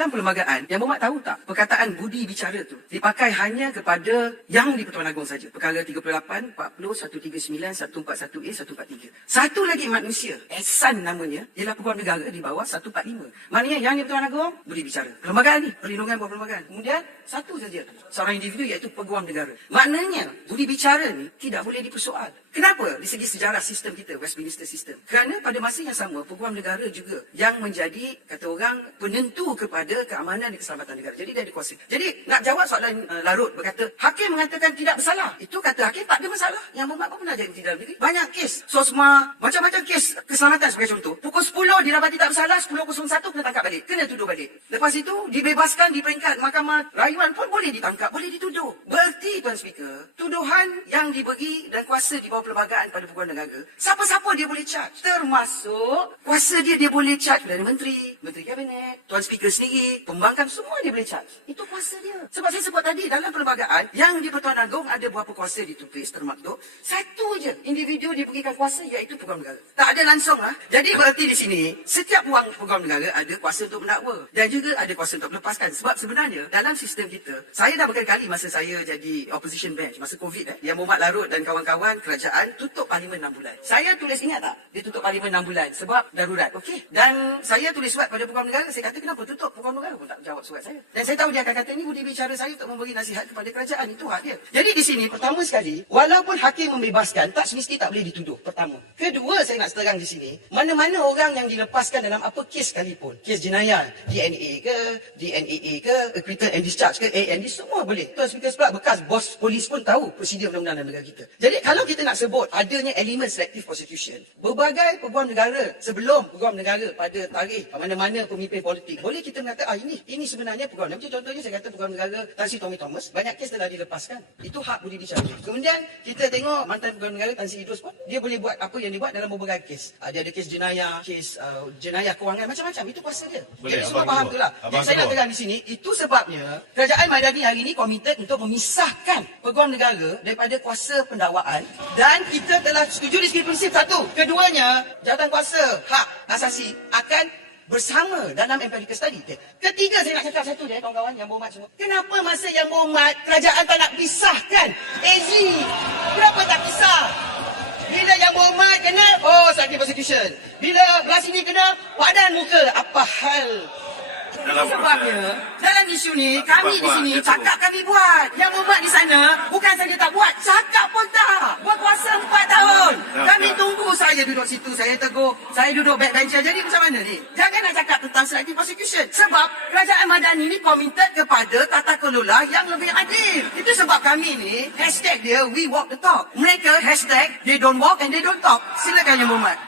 dalam perlembagaan, Yang Berhormat tahu tak, perkataan budi bicara tu dipakai hanya kepada yang di Pertuan Agong saja. Perkara 38, 40, 139, 141A, 143. Satu lagi manusia, Ehsan namanya, ialah peguam negara di bawah 145. Maknanya yang di Pertuan Agong budi bicara. Perlembagaan ni, perlindungan buat perlembagaan. Kemudian satu saja, seorang individu iaitu peguam negara. Maknanya budi bicara ni tidak boleh dipersoal. Kenapa? Di segi sejarah sistem kita, Westminster System. Kerana pada masa yang sama, peguam negara juga yang menjadi, kata orang, penentu kepada keamanan dan keselamatan negara. Jadi dia ada kuasa. Jadi nak jawab soalan Larut berkata, hakim mengatakan tidak bersalah. Itu kata hakim tak ada masalah. Yang Berhormat pun pernah jadi dalam negeri. Banyak kes, SOSMA, macam-macam kes keselamatan sebagai contoh. Pukul 10 didapati tak bersalah, 10.01 kena tangkap balik. Kena tuduh balik. Lepas itu dibebaskan di peringkat Mahkamah Rayuan pun boleh ditangkap, boleh dituduh. Berarti Tuan Speaker, tuduhan yang diberi dan kuasa di bawah perlembagaan pada peguam negara, siapa-siapa dia boleh charge. Termasuk kuasa dia boleh charge Perdana Menteri, Menteri Kabinet, Tuan Speaker sendiri, pembangkang, semua dia boleh charge. Itu kuasa dia. Sebab saya sebut tadi, dalam perlembagaan yang di Pertuan Agong ada berapa kuasa ditulis termaktub, satu je individu diberikan kuasa iaitu peguam negara. Tak ada langsung lah. Jadi berarti di sini, setiap orang peguam negara ada kuasa untuk mendakwa dan juga ada kuasa untuk melepaskan. Sebab sebenarnya dalam sistem kita, saya dah berkali-kali masa saya jadi opposition bench, masa COVID, Yang Berhormat Larut dan kawan-kawan kerajaan tutup parlimen 6 bulan. Saya tulis, ingat tak? Dia tutup parlimen 6 bulan sebab darurat. Okey. Dan saya tulis surat pada peguam negara. Saya kata, kenapa tutup? Peguam negara pun tak jawab surat saya. Dan saya tahu dia akan kata, ini budi bicara saya untuk memberi nasihat kepada kerajaan. Itu hak dia. Jadi di sini, pertama sekali, walaupun hakim membebaskan, tak semesti tak boleh dituduh. Pertama. Kedua, saya nak terang di sini, mana-mana orang yang dilepaskan dalam apa kes sekalipun, kes jenayah, DNA ke, DNAA ke, acquittal and discharge ke, A&D, semua boleh. Tuan Speaker sebab bekas bos polis pun tahu prosedur undang-undang dalam negara kita. Jadi kalau kita nak sebut adanya elemen selective prosecution, berbagai peguam negara sebelum peguam negara pada tarikh mana-mana pemimpin politik, boleh kita mengatakan, ini sebenarnya peguam negara. Macam contohnya saya kata peguam negara Tan Sri Tommy Thomas, banyak kes telah dilepaskan. Itu hak budi bicara. Kemudian kita tengok mantan peguam negara Tan Sri Idrus pun, dia boleh buat apa yang dia buat dalam berbagai kes. Dia ada kes jenayah, kes jenayah kewangan, macam-macam. Itu kuasa dia. Boleh, jadi semua faham tu lah. Jadi saya nak tekan di sini, itu sebabnya Kerajaan Madani hari ini komited untuk memisahkan peguam negara daripada kuasa pendakwaan, dan kita telah setuju di segi prinsip satu. Keduanya, jawatan kuasa hak asasi akan bersama dalam empirical study. Ketiga, saya nak cakap satu je, kawan-kawan Yang Berhormat semua. Kenapa masa Yang Berhormat kerajaan tak nak pisahkan AZ? Kenapa tak pisah? Bila Yang Berhormat kena, selective prosecution. Bila belah sini kena, padan muka. Apa hal? Sebabnya dalam isu ni, kami di sini cakap kami buat. Yang Berhormat di sana bukan saja tak buat, cakap pun tak. Berkuasa 4 tahun. Kami tunggu, saya duduk situ, saya tegur, saya duduk backbencher. Jadi macam mana ni? Jangan nak cakap tentang selective prosecution. Sebab Kerajaan Madani ni komited kepada tata kelola yang lebih adil. Itu sebab kami ni, hashtag dia we walk the talk. Mereka hashtag they don't walk and they don't talk. Silakan Yang Berhormat.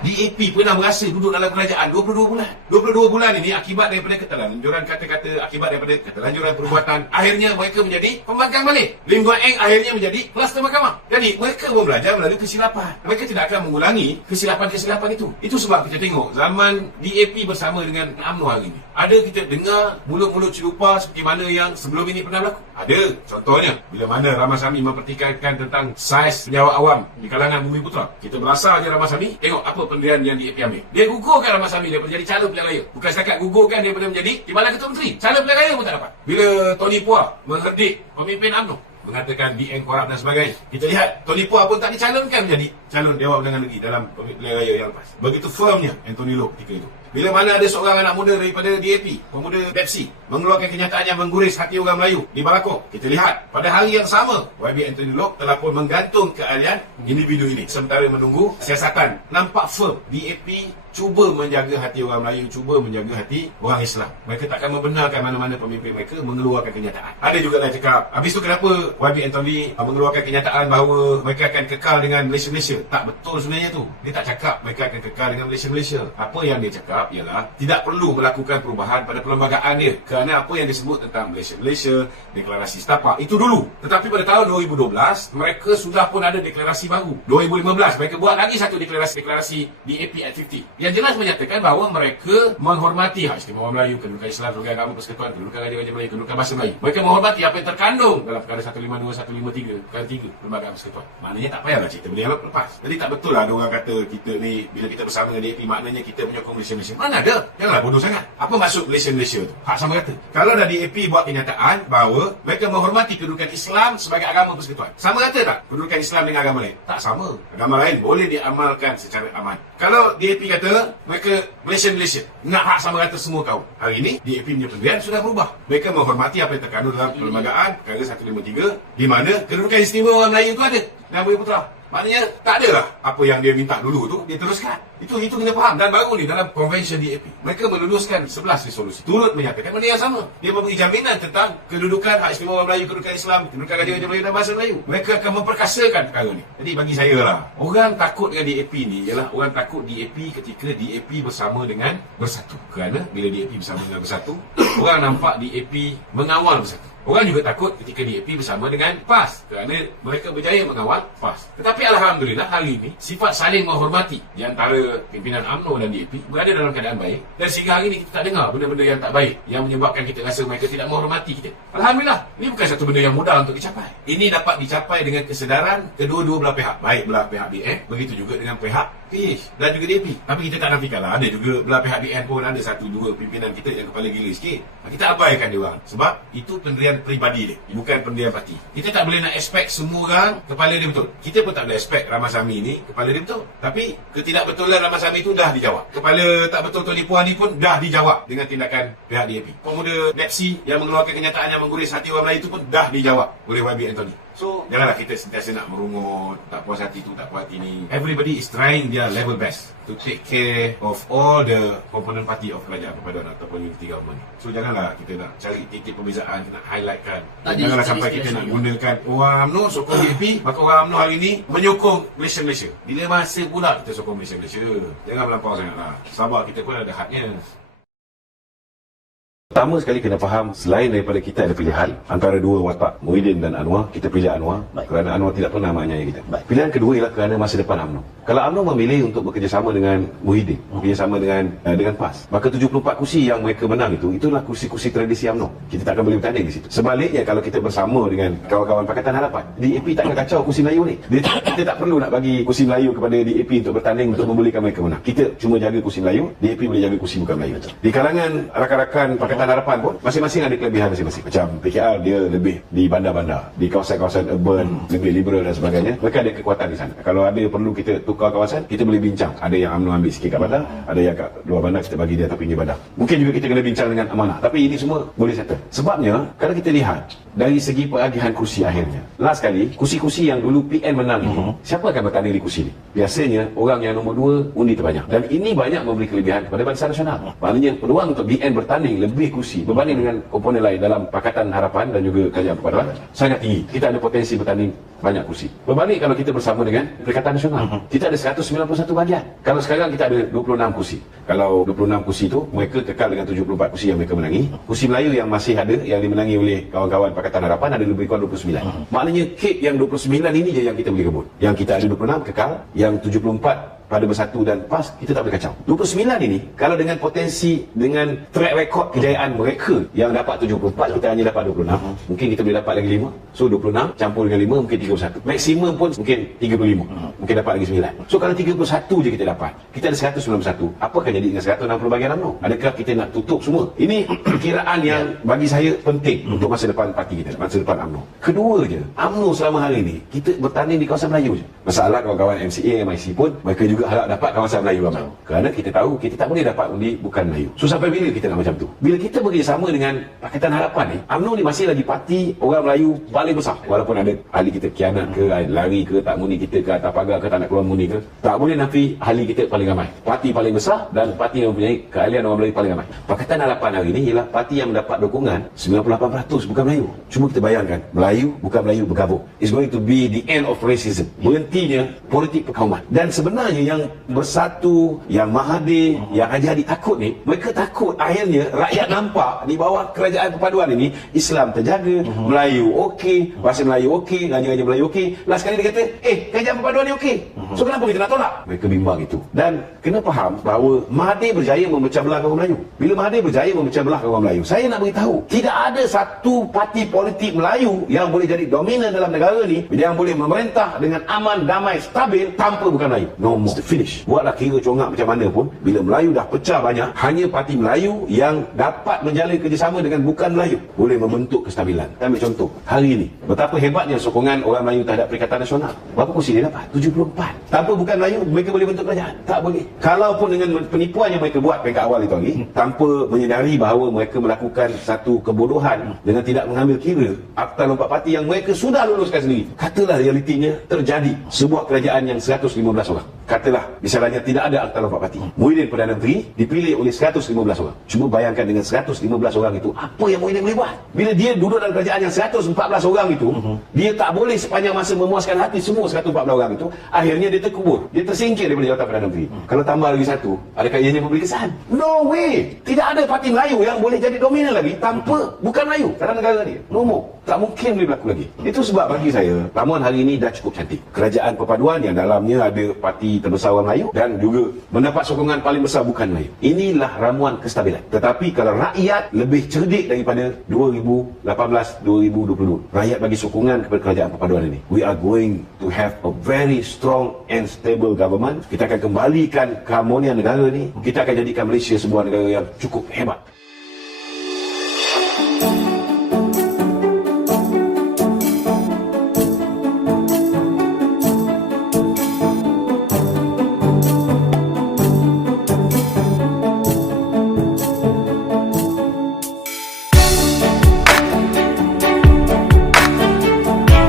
DAP pernah berasa duduk dalam kerajaan 22 bulan. 22 bulan ini akibat daripada keterlanjuran kata-kata, akibat daripada keterlanjuran perbuatan, akhirnya mereka menjadi pembangkang balik. Lim Guan Eng akhirnya menjadi kluster mahkamah. Jadi mereka pun belajar melalui kesilapan. Mereka tidak akan mengulangi kesilapan-kesilapan itu. Itu sebab kita tengok zaman DAP bersama dengan UMNO hari ini, ada kita dengar mulut-mulut celupa seperti mana yang sebelum ini pernah berlaku. Ada. Contohnya, bila mana Ramasamy mempertikaikan tentang saiz penjawat awam di kalangan Bumi Putra. Kita berasa je Ramasamy, tengok apa pendirian yang DAP ambil. Dia gugurkan Ramasamy daripada jadi calon pilihan raya. Bukan setakat gugurkan daripada menjadi Timbalan Ketua Menteri. Calon pilihan raya pun tak dapat. Bila Tony Puah mengherdik pemimpin UMNO, mengatakan DN korup dan sebagainya, kita lihat Tony Puah pun tak dicalonkan menjadi calon Dewan Undangan Negeri dalam pilihan raya yang lepas. Begitu firmnya Anthony Loke ketika itu. Bila mana ada seorang anak muda daripada DAP, pemuda Pepsi, mengeluarkan kenyataan yang mengguris hati orang Melayu di Balakong, kita lihat pada hari yang sama YB Anthony Loke telah pun menggantung keahlian individu ini sementara menunggu siasatan. Nampak firm DAP cuba menjaga hati orang Melayu, cuba menjaga hati orang Islam. Mereka takkan membenarkan mana-mana pemimpin mereka mengeluarkan kenyataan. Ada juga lah cakap, habis tu kenapa YB Anthony mengeluarkan kenyataan bahawa mereka akan kekal dengan Malaysia-Malaysia? Tak betul sebenarnya tu. Dia tak cakap mereka akan kekal dengan Malaysia-Malaysia. Apa yang dia cakap ialah tidak perlu melakukan perubahan pada perlembagaan dia. Kerana apa yang disebut tentang Malaysia-Malaysia, deklarasi setapak, itu dulu. Tetapi pada tahun 2012, mereka sudah pun ada deklarasi baru. 2015, mereka buat lagi satu deklarasi DAP at 50. Yang jelas menyatakan bahawa mereka menghormati hak istimewa Melayu, kedudukan Islam, kedudukan agama persekutuan, kedudukan Raja-Raja Melayu, kedudukan bahasa Melayu. Mereka menghormati apa yang terkandung dalam perkara 152, 153, perkara 3 Perlembagaan Persekutuan. Maknanya tak payahlah cerita benda yang lepas. Jadi tak betul lah ada orang kata kita ni bila kita bersama dengan DAP maknanya kita menyokong Malaysia-Malaysia. Malaysia. Mana ada? Janganlah bodoh sangat. Apa maksud Malaysia tu? Hak sama kata. Kalau dah DAP buat kenyataan bahawa mereka menghormati kedudukan Islam sebagai agama persekutuan. Sama kata tak kedudukan Islam dengan agama lain? Tak sama. Agama lain boleh diamalkan secara aman. Kalau DAP kata mereka Malaysia nak hak sama kata semua kaum. Hari ini DAP punya pendirian sudah berubah. Mereka menghormati apa yang terkandung dalam perlembagaan perkara 153 di mana kedudukan istimewa orang Melayu tu ada dan Bumi Putera. Maknanya tak adalah apa yang dia minta dulu tu dia teruskan. Itu kena faham. Dan baru ni dalam Convention DAP mereka meluluskan 11 resolusi turut menyatakan benda yang sama. Dia memberi jaminan tentang kedudukan hak istimewa orang Melayu, kedudukan Islam, kedudukan Raja Melayu dan bahasa Melayu. Mereka akan memperkasakan perkara ni. Jadi bagi saya lah, orang takut dengan DAP ni ialah orang takut DAP ketika DAP bersama dengan Bersatu. Kerana bila DAP bersama dengan Bersatu, orang nampak DAP mengawal Bersatu. Orang juga takut ketika DAP bersama dengan PAS kerana mereka berjaya mengawal PAS. Tetapi alhamdulillah hari ini sifat saling menghormati di antara pimpinan UMNO dan DAP berada dalam keadaan baik, dan sehingga hari ini kita tak dengar benda-benda yang tak baik yang menyebabkan kita rasa mereka tidak menghormati kita. Alhamdulillah, ini bukan satu benda yang mudah untuk dicapai. Ini dapat dicapai dengan kesedaran kedua-dua belah pihak, baik belah pihak BN, begitu juga dengan pihak PH dan juga DAP. Tapi kita tak nafikanlah, ada juga belah pihak BN pun ada satu dua pimpinan kita yang kepala gila sikit. Kita abaikan dia orang sebab itu pendirian peribadi dia, bukan pendirian parti. Kita tak boleh nak expect semua orang kepala dia betul. Kita pun tak boleh expect Ramasamy ni kepala dia betul. Tapi ketidakbetulan Ramasamy itu dah dijawab. Kepala tak betul Tony Puan ni pun dah dijawab dengan tindakan pihak DAP. Pemuda Nepsi yang mengeluarkan kenyataan yang mengguris hati orang Melayu itu pun dah dijawab oleh YB Anthony. So, janganlah kita sentiasa nak merungut, tak puas hati tu, tak puas hati ni. Everybody is trying their level best to take care of all the component party of kerajaan perpaduan ataupun unity government. So, janganlah kita nak cari titik perbezaan, nak highlightkan. Janganlah sampai kita nak gunakan orang UMNO sokong DAP, maka orang UMNO hari ini menyokong Malaysia. Bila masa pula kita sokong Malaysia? Jangan melampau sangatlah. Sabar, kita pun ada hadnya. Pertama sekali kena faham, selain daripada kita ada pilihan antara dua watak, Muhyiddin dan Anwar, kita pilih Anwar. Baik. Kerana Anwar tidak pernah menganiaya kita. Baik. Pilihan kedua ialah kerana masa depan UMNO. Kalau UMNO memilih untuk bekerjasama dengan Muhyiddin, bekerjasama dengan PAS, maka 74 kursi yang mereka menang itulah kursi-kursi tradisi UMNO. Kita tak akan boleh bertanding di situ. Sebaliknya, kalau kita bersama dengan kawan-kawan Pakatan Harapan, DAP tak akan kacau kursi Melayu ni. Kita tak perlu nak bagi kursi Melayu kepada DAP untuk bertanding untuk membolehkan mereka menang. Kita cuma jaga kursi Melayu, DAP boleh jaga kursi bukan Melayu. Di kalangan rakan-rakan Pakatan Harapan pun masing-masing ada kelebihan masing-masing. Macam PKR dia lebih di bandar-bandar, di kawasan-kawasan urban, lebih liberal dan sebagainya. Mereka ada kekuatan di sana. Kalau ada perlu kita tukar kawasan, kita boleh bincang. Ada yang UMNO ambil sikit kat bandar, ada yang kat luar bandar kita bagi dia atas pinggir bandar. Mungkin juga kita kena bincang dengan amanah. Tapi ini semua boleh settle. Sebabnya kalau kita lihat dari segi peragihan kursi akhirnya, last kali kursi-kursi yang dulu PN menang ini, siapa akan bertanding di kursi ni? Biasanya orang yang nombor 2 undi terbanyak. Dan ini banyak memberi kelebihan kepada Barisan Nasional. Maknanya peluang untuk BN bertanding lebih kursi berbanding dengan komponen lain dalam Pakatan Harapan dan juga Kerajaan Perpaduan sangat tinggi. Kita ada potensi bertanding banyak kursi. Berbanding kalau kita bersama dengan Perikatan Nasional, kita ada 191 bahagian. Kalau sekarang kita ada 26 kursi. Kalau 26 kursi itu mereka kekal dengan 74 kursi yang mereka menangi. Kursi Melayu yang masih ada yang dimenangi oleh kawan-kawan Pakatan Harapan ada lebih kurang 29. Maknanya kek yang 29 ini je yang kita boleh rebut. Yang kita ada 26 kekal, yang 74 pada Bersatu dan PAS, kita tak boleh kacau. 29 ini, kalau dengan potensi, dengan track record kejayaan mereka yang dapat 74, kita hanya dapat 26. Mungkin kita boleh dapat lagi 5. So 26 campur dengan 5, mungkin 31. Maksimum pun mungkin 35. Mungkin dapat lagi 9. So kalau 31 je kita dapat, kita ada 191. Apa akan jadi dengan 160 bahagian UMNO? Adakah kita nak tutup semua? Ini perkiraan yang bagi saya penting untuk masa depan parti kita, masa depan UMNO. Kedua je, UMNO selama hari ini, kita bertanding di kawasan Melayu je. Masalah kawan-kawan MCA, MIC pun, mereka juga harap dapat kawasan Melayu UMNO. Kerana kita tahu kita tak boleh dapat undi bukan Melayu. So sampai bila kita nak macam tu? Bila kita bekerjasama dengan Pakatan Harapan ni, UMNO ni masih lagi parti orang Melayu paling besar. Walaupun ada ahli kita kianat ke, lari ke, tak muni kita ke atas pagar ke, tak nak keluar muni ke, tak boleh nafi ahli kita paling ramai. Parti paling besar dan parti yang mempunyai keahlian orang Melayu paling ramai. Pakatan Harapan hari ni ialah parti yang mendapat dukungan 98% bukan Melayu. Cuma kita bayangkan, Melayu bukan Melayu bergabung. It's going to be the end of racism. Berhentinya politik perkauman. Dan sebenarnya yang Bersatu, yang Mahathir, yang Haji Hadi takut ni, mereka takut akhirnya rakyat nampak di bawah kerajaan perpaduan ini Islam terjaga, Melayu okey, bahasa Melayu okey, raja-raja Melayu okey. Last kali dia kata, kerajaan perpaduan ni okey. So kenapa kita nak tolak? Mereka bimbang itu. Dan kena faham bahawa Mahathir berjaya memecah belah kaum Melayu. Bila Mahathir berjaya memecah belah kaum Melayu, saya nak beritahu, tidak ada satu parti politik Melayu yang boleh jadi dominan dalam negara ni, yang boleh memerintah dengan aman, damai, stabil tanpa bukan Melayu. No more. Finish. Buatlah kira congak macam mana pun, bila Melayu dah pecah banyak, hanya parti Melayu yang dapat menjalin kerjasama dengan bukan Melayu boleh membentuk kestabilan. Saya ambil contoh, hari ini, betapa hebatnya sokongan orang Melayu terhadap Perikatan Nasional. Berapa kursi dia dapat? 74. Tanpa bukan Melayu, mereka boleh bentuk kerajaan? Tak boleh. Kalaupun dengan penipuan yang mereka buat peringkat awal itu lagi, tanpa menyedari bahawa mereka melakukan satu kebodohan dengan tidak mengambil kira Akta Lompat Parti yang mereka sudah luluskan sendiri. Katalah realitinya terjadi sebuah kerajaan yang 115 orang. Katalah misalnya tidak ada Akta Lompat Parti, Muhyiddin Perdana Menteri dipilih oleh 115 orang. Cuba bayangkan dengan 115 orang itu, apa yang Muhyiddin boleh buat? Bila dia duduk dalam kerajaan yang 114 orang itu, dia tak boleh sepanjang masa memuaskan hati semua 114 orang itu. Akhirnya dia terkubur, dia tersingkir daripada jawatan Perdana Menteri. Kalau tambah lagi satu, adakah ianya memberi kesan? No way. Tidak ada parti Melayu yang boleh jadi dominan lagi tanpa bukan Melayu dalam negara ni. No more. Tak mungkin boleh berlaku lagi. Itu sebab bagi saya, ramuan hari ini dah cukup cantik. Kerajaan perpaduan yang dalamnya ada parti terbesar orang Melayu dan juga mendapat sokongan paling besar bukan Melayu. Inilah ramuan kestabilan. Tetapi kalau rakyat lebih cerdik daripada 2018-2022, rakyat bagi sokongan kepada kerajaan perpaduan ini, we are going to have a very strong and stable government. Kita akan kembalikan keharmonian negara ni. Kita akan jadikan Malaysia sebuah negara yang cukup hebat.